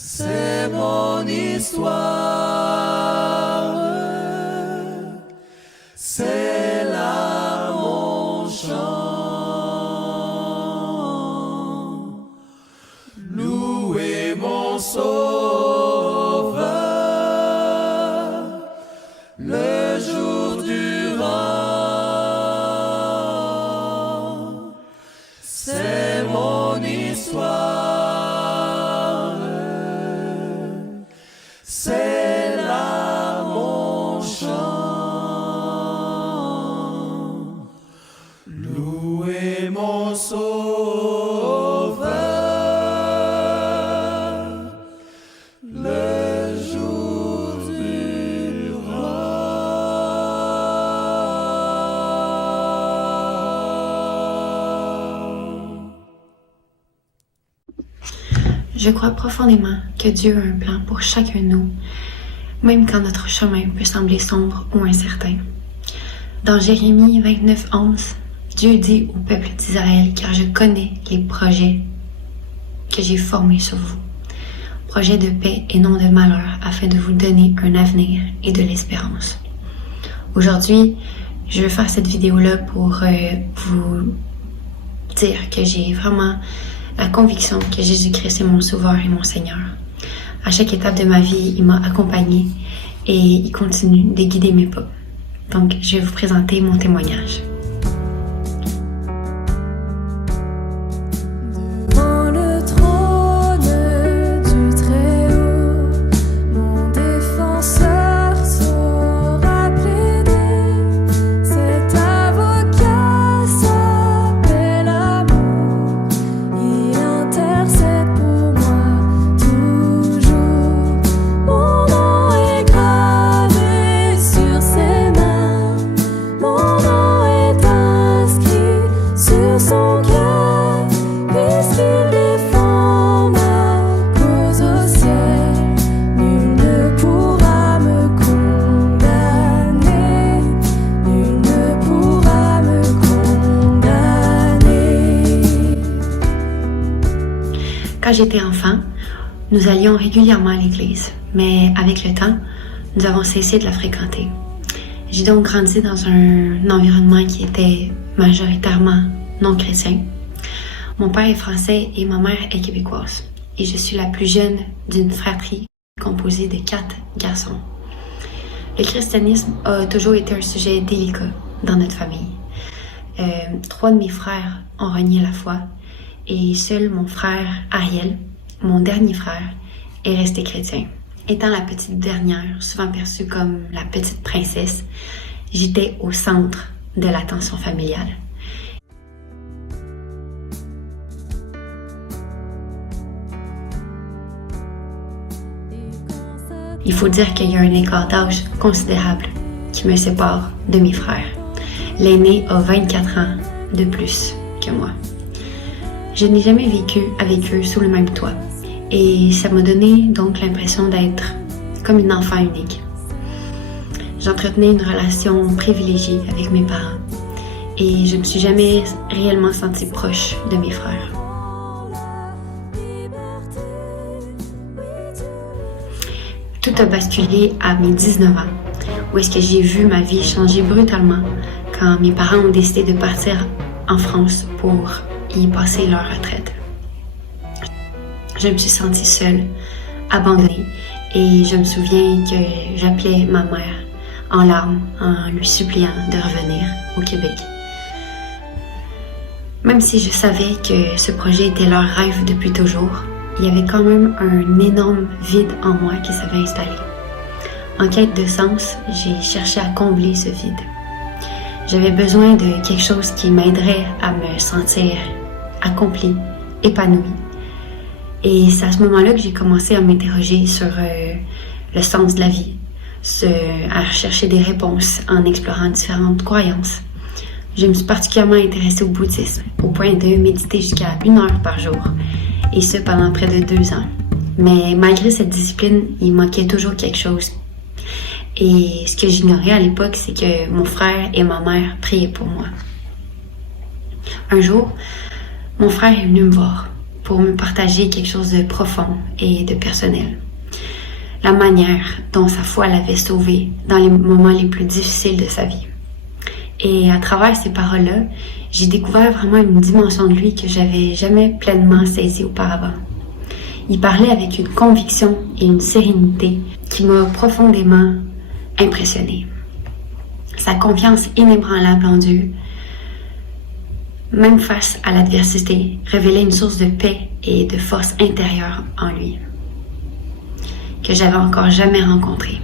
C'est mon histoire, c'est là mon chant. Louez mon Sauveur, le jour durant. C'est mon histoire, c'est là mon chant. Louez mon Sauveur, le jour durant. Je crois profondément que Dieu a un plan pour chacun de nous, même quand notre chemin peut sembler sombre ou incertain. Dans Jérémie 29:11, Dieu dit au peuple d'Israël, car je connais les projets que j'ai formés sur vous, projets de paix et non de malheur, afin de vous donner un avenir et de l'espérance. Aujourd'hui, je veux faire cette vidéo-là pour vous dire que j'ai vraiment la conviction que Jésus-Christ est mon Sauveur et mon Seigneur. À chaque étape de ma vie, il m'a accompagnée et il continue de guider mes pas. Donc, je vais vous présenter mon témoignage. Devant le trône du Très-Haut, mon défenseur saura plaider. Cet avocat s'appelle amour, il intercède pour moi toujours. Mon nom est gravé sur ses mains, mon nom est inscrit sur son cœur, puisqu'il défend ma cause au ciel. Nul ne pourra me condamner, nul ne pourra me condamner. Quand j'étais enfant, nous allions régulièrement à l'église, mais avec le temps, nous avons cessé de la fréquenter. J'ai donc grandi dans un environnement qui était majoritairement non chrétien. Mon père est français et ma mère est québécoise. Et je suis la plus jeune d'une fratrie composée de 4 garçons. Le christianisme a toujours été un sujet délicat dans notre famille. 3 de mes frères ont renié la foi et seul mon frère Ariel, mon dernier frère, est resté chrétien. Étant la petite dernière, souvent perçue comme la petite princesse, j'étais au centre de l'attention familiale. Il faut dire qu'il y a un écart d'âge considérable qui me sépare de mes frères. L'aîné a 24 ans de plus que moi. Je n'ai jamais vécu avec eux sous le même toit et ça m'a donné donc l'impression d'être comme une enfant unique. J'entretenais une relation privilégiée avec mes parents et je ne me suis jamais réellement sentie proche de mes frères. Tout a basculé à mes 19 ans, où est-ce que j'ai vu ma vie changer brutalement quand mes parents ont décidé de partir en France pour y passer leur retraite. Je me suis sentie seule, abandonnée, et je me souviens que j'appelais ma mère en larmes en lui suppliant de revenir au Québec. Même si je savais que ce projet était leur rêve depuis toujours, il y avait quand même un énorme vide en moi qui s'avait installé. En quête de sens, j'ai cherché à combler ce vide. J'avais besoin de quelque chose qui m'aiderait à me sentir accomplie, épanouie. Et c'est à ce moment-là que j'ai commencé à m'interroger sur le sens de la vie, à rechercher des réponses en explorant différentes croyances. Je me suis particulièrement intéressée au bouddhisme, au point de méditer jusqu'à 1 heure par jour, et ce pendant près de 2 ans. Mais malgré cette discipline, il manquait toujours quelque chose. Et ce que j'ignorais à l'époque, c'est que mon frère et ma mère priaient pour moi. Un jour, mon frère est venu me voir pour me partager quelque chose de profond et de personnel. La manière dont sa foi l'avait sauvé dans les moments les plus difficiles de sa vie. Et à travers ces paroles-là, j'ai découvert vraiment une dimension de lui que j'avais jamais pleinement saisie auparavant. Il parlait avec une conviction et une sérénité qui m'a profondément impressionnée. Sa confiance inébranlable en Dieu, même face à l'adversité, révélait une source de paix et de force intérieure en lui, que j'avais encore jamais rencontrée.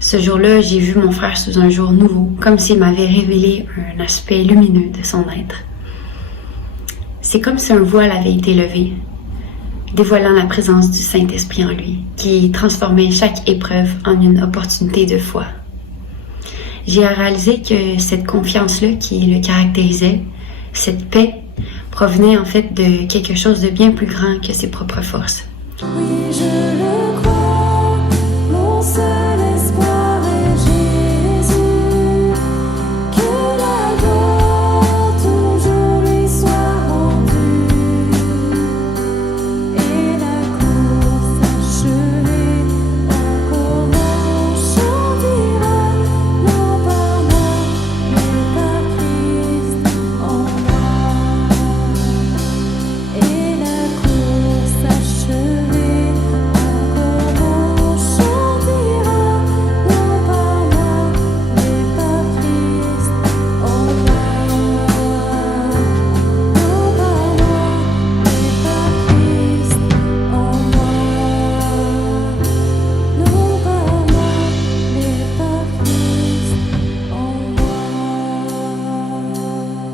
Ce jour-là, j'ai vu mon frère sous un jour nouveau, comme s'il m'avait révélé un aspect lumineux de son être. C'est comme si un voile avait été levé, dévoilant la présence du Saint-Esprit en lui, qui transformait chaque épreuve en une opportunité de foi. J'ai réalisé que cette confiance-là qui le caractérisait, cette paix, provenait en fait de quelque chose de bien plus grand que ses propres forces. Oui, je le crois, mon seul espoir est Jésus. Que la gloire toujours lui soit rendue et la course achevée. Encore on chantera, non par moi, mais par Christ en moi. Et la course achevée, encore on chantera, non par moi, mais par Christ en moi. Non par moi, mais par Christ en moi. Non par moi, mais par Christ en moi.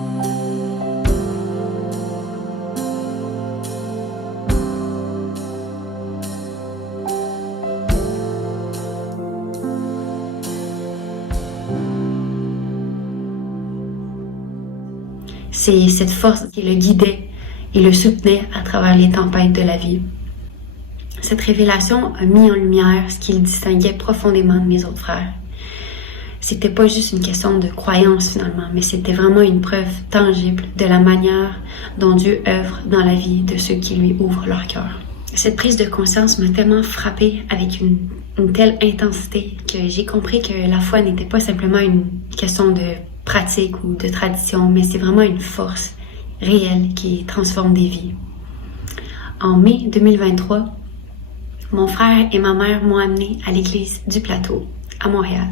C'est cette force qui le guidait et le soutenait à travers les tempêtes de la vie. Cette révélation a mis en lumière ce qui le distinguait profondément de mes autres frères. C'était pas juste une question de croyance finalement, mais c'était vraiment une preuve tangible de la manière dont Dieu œuvre dans la vie de ceux qui lui ouvrent leur cœur. Cette prise de conscience m'a tellement frappée avec une telle intensité que j'ai compris que la foi n'était pas simplement une question de pratique ou de tradition, mais c'est vraiment une force réelle qui transforme des vies. En mai 2023, mon frère et ma mère m'ont amené à l'église du Plateau, à Montréal.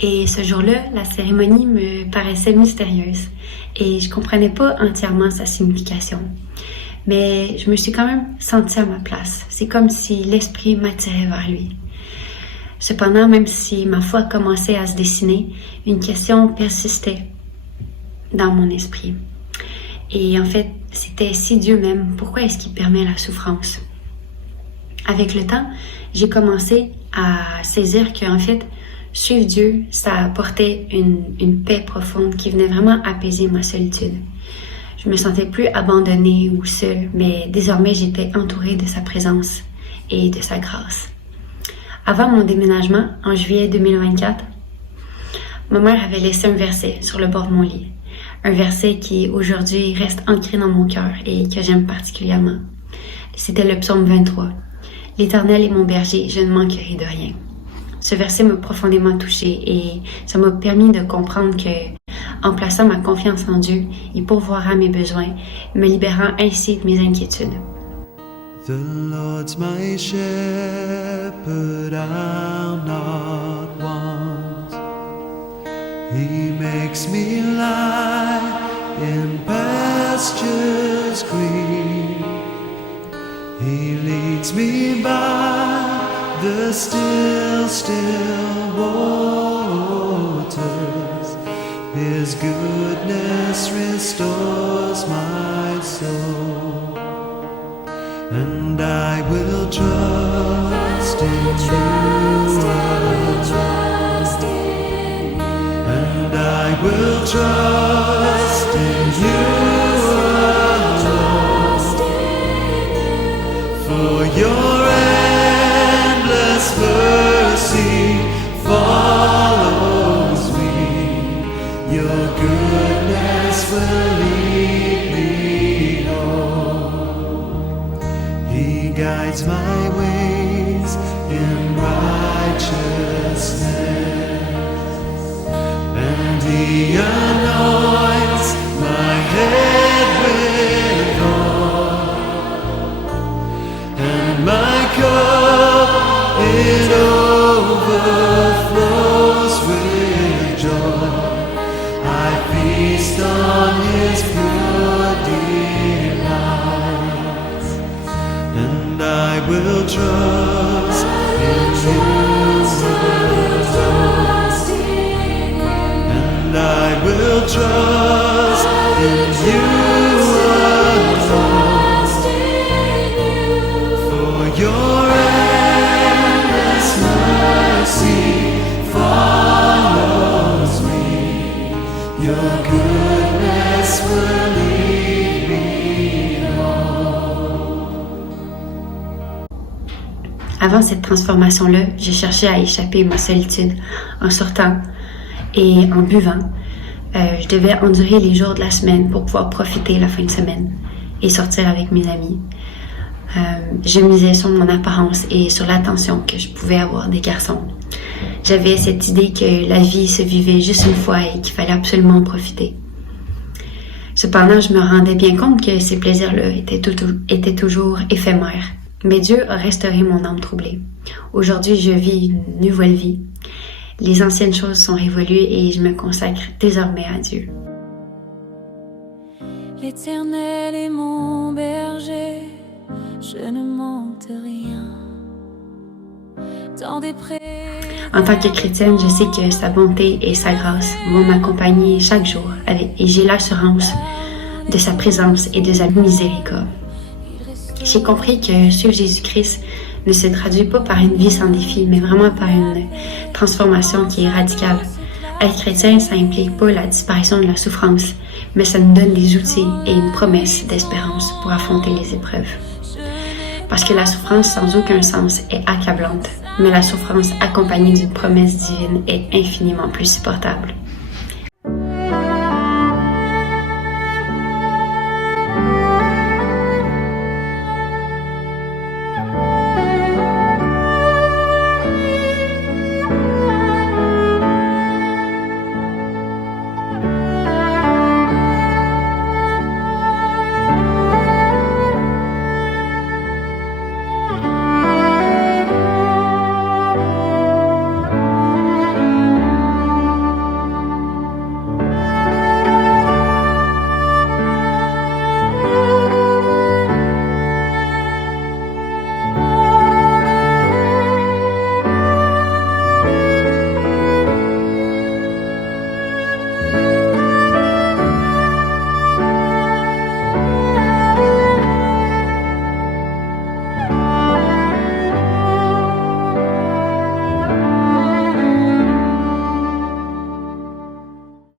Et ce jour-là, la cérémonie me paraissait mystérieuse et je comprenais pas entièrement sa signification. Mais je me suis quand même sentie à ma place. C'est comme si l'esprit m'attirait vers lui. Cependant, même si ma foi commençait à se dessiner, une question persistait dans mon esprit. Et en fait, c'était si Dieu m'aime, pourquoi est-ce qu'il permet la souffrance? Avec le temps, j'ai commencé à saisir que, en fait, suivre Dieu, ça apportait une paix profonde qui venait vraiment apaiser ma solitude. Je me sentais plus abandonnée ou seule, mais désormais j'étais entourée de sa présence et de sa grâce. Avant mon déménagement, en juillet 2024, ma mère avait laissé un verset sur le bord de mon lit. Un verset qui aujourd'hui reste ancré dans mon cœur et que j'aime particulièrement. C'était le psaume 23. « L'Éternel est mon berger, je ne manquerai de rien. » Ce verset m'a profondément touchée et ça m'a permis de comprendre que, en plaçant ma confiance en Dieu, il pourvoira mes besoins, me libérant ainsi de mes inquiétudes. The Lord's my shepherd, I'll not want. He makes me lie in pastures green. He leads me by the still waters. His goodness restores my soul. And I will trust in you. And I will trust in you alone. For your endless mercy follows me. Your goodness will lead me home. guides my ways in righteousness, and He anoints my head with oil, and my cup it overflows with joy. I feast on His pure delights, and I will trust in You alone, and I will trust in You alone, for Your endless mercy follows me. Your goodness will lead me home. Avant cette transformation-là, je cherchais à échapper à ma solitude en sortant et en buvant. Je devais endurer les jours de la semaine pour pouvoir profiter la fin de semaine et sortir avec mes amis. Je misais sur mon apparence et sur l'attention que je pouvais avoir des garçons. J'avais cette idée que la vie se vivait juste une fois et qu'il fallait absolument en profiter. Cependant, je me rendais bien compte que ces plaisirs-là étaient toujours éphémères. Mais Dieu a restauré mon âme troublée. Aujourd'hui, je vis une nouvelle vie. Les anciennes choses sont révolues et je me consacre désormais à Dieu. L'Éternel est mon berger, je ne manque de rien. Dans des prés. En tant que chrétienne, je sais que sa bonté et sa grâce vont m'accompagner chaque jour et j'ai l'assurance de sa présence et de sa miséricorde. J'ai compris que suivre Jésus-Christ ne se traduit pas par une vie sans défi, mais vraiment par une transformation qui est radicale. Être chrétien, ça implique pas la disparition de la souffrance, mais ça nous donne des outils et une promesse d'espérance pour affronter les épreuves. Parce que la souffrance sans aucun sens est accablante, mais la souffrance accompagnée d'une promesse divine est infiniment plus supportable.